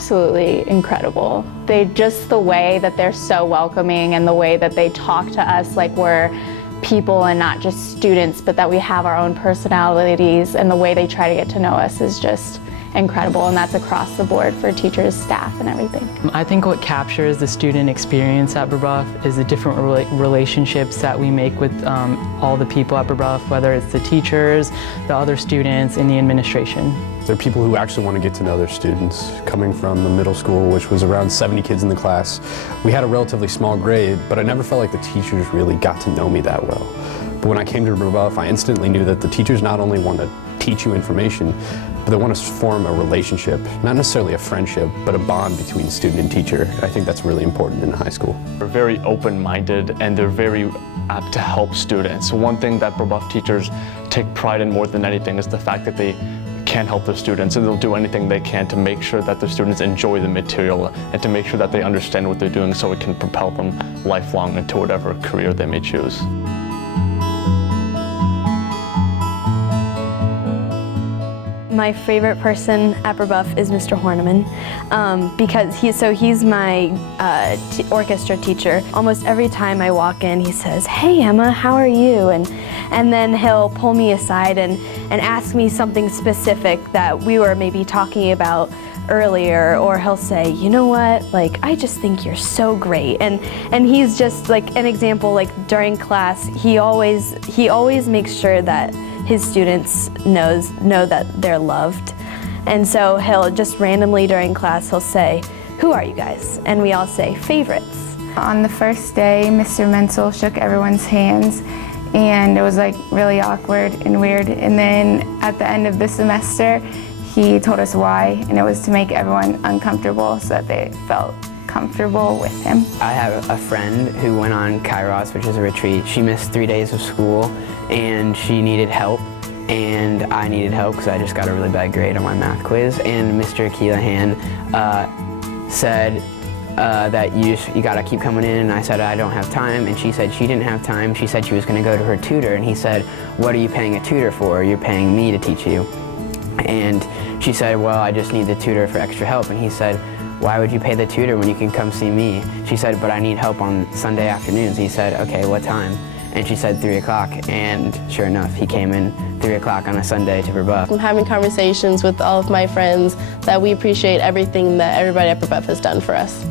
absolutely incredible. Just the way that they're so welcoming and the way that they talk to us like we're people and not just students, but that we have our own personalities, and the way they try to get to know us is just incredible, and that's across the board for teachers, staff, and everything. I think what captures the student experience at Brebeuf is the different relationships that we make with all the people at Brebeuf, whether it's the teachers, the other students, and the administration. They're people who actually want to get to know their students. Coming from the middle school, which was around 70 kids in the class, we had a relatively small grade, but I never felt like the teachers really got to know me that well. But when I came to Brebeuf, I instantly knew that the teachers not only want to teach you information, but they want to form a relationship, not necessarily a friendship, but a bond between student and teacher. I think that's really important in high school. They're very open-minded and they're very apt to help students. One thing that Brebeuf teachers take pride in more than anything is the fact that they can help their students, and they'll do anything they can to make sure that their students enjoy the material and to make sure that they understand what they're doing so it can propel them lifelong into whatever career they may choose. My favorite person at Brebeuf is Mr. Horniman because he's my orchestra teacher. Almost every time I walk in, he says, "Hey Emma, how are you?" And then he'll pull me aside and ask me something specific that we were maybe talking about earlier, or he'll say, "You know what, like, I just think you're so great." And he's just like an example, like during class, he always makes sure that his students know that they're loved. And so he'll just randomly during class, he'll say, "Who are you guys?" And we all say, "Favorites." On the first day, Mr. Menzel shook everyone's hands, and it was like really awkward and weird. And then at the end of the semester, he told us why, and it was to make everyone uncomfortable so that they felt comfortable with him. I have a friend who went on Kairos, which is a retreat. She missed 3 days of school and she needed help, and I needed help because I just got a really bad grade on my math quiz. And Mr. Keelahan said that you gotta keep coming in, and I said I don't have time, and she said she didn't have time. She said she was gonna go to her tutor, and he said, "What are you paying a tutor for? You're paying me to teach you." And she said, "Well, I just need the tutor for extra help." And he said, "Why would you pay the tutor when you can come see me?" She said, "But I need help on Sunday afternoons." He said, "Okay, what time?" And she said 3 o'clock, and sure enough, he came in 3 o'clock on a Sunday to Brebeuf. I'm having conversations with all of my friends that we appreciate everything that everybody at Brebeuf has done for us.